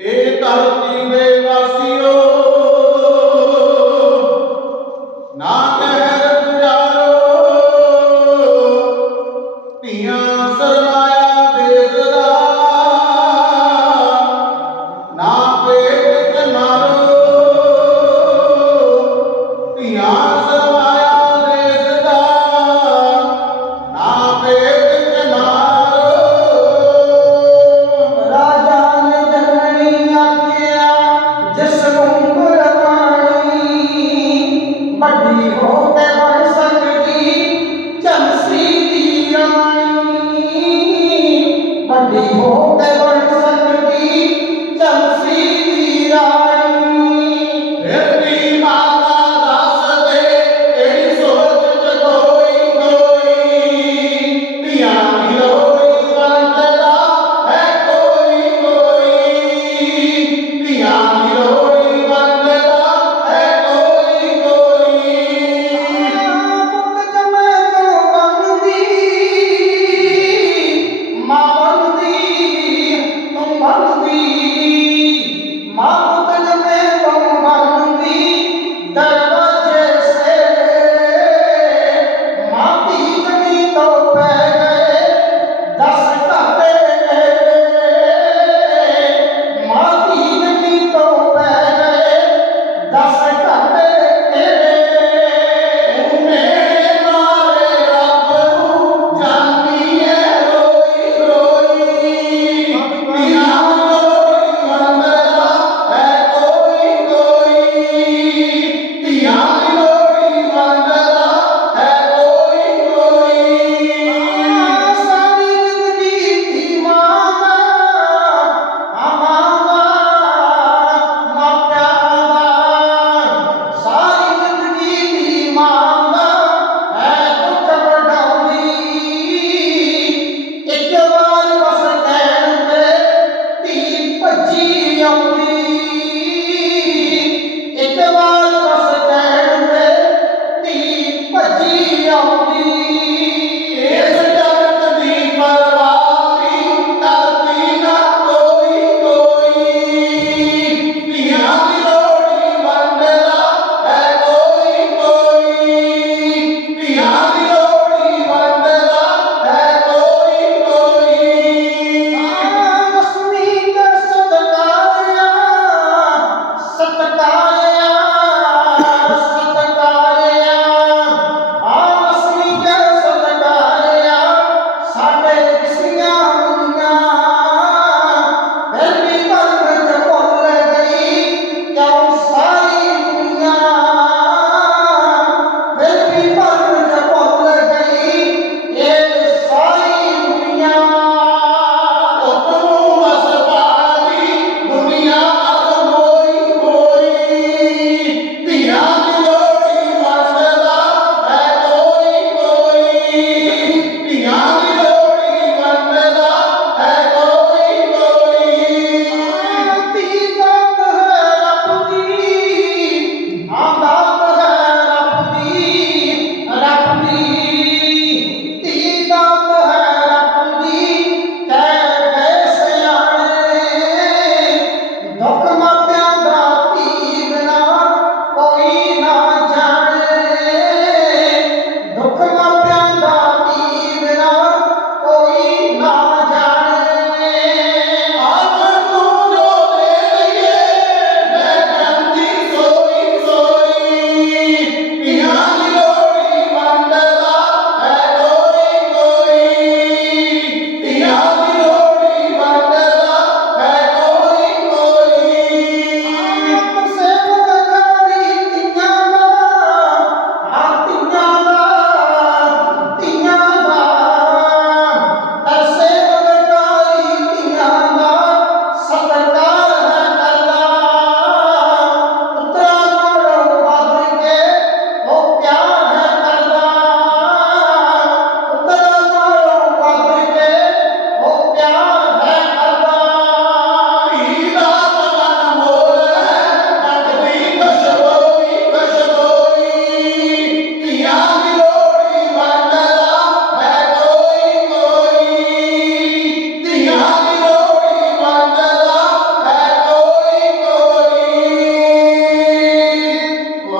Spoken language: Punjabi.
ਇਹ ਧਰਤੀ ਵੇ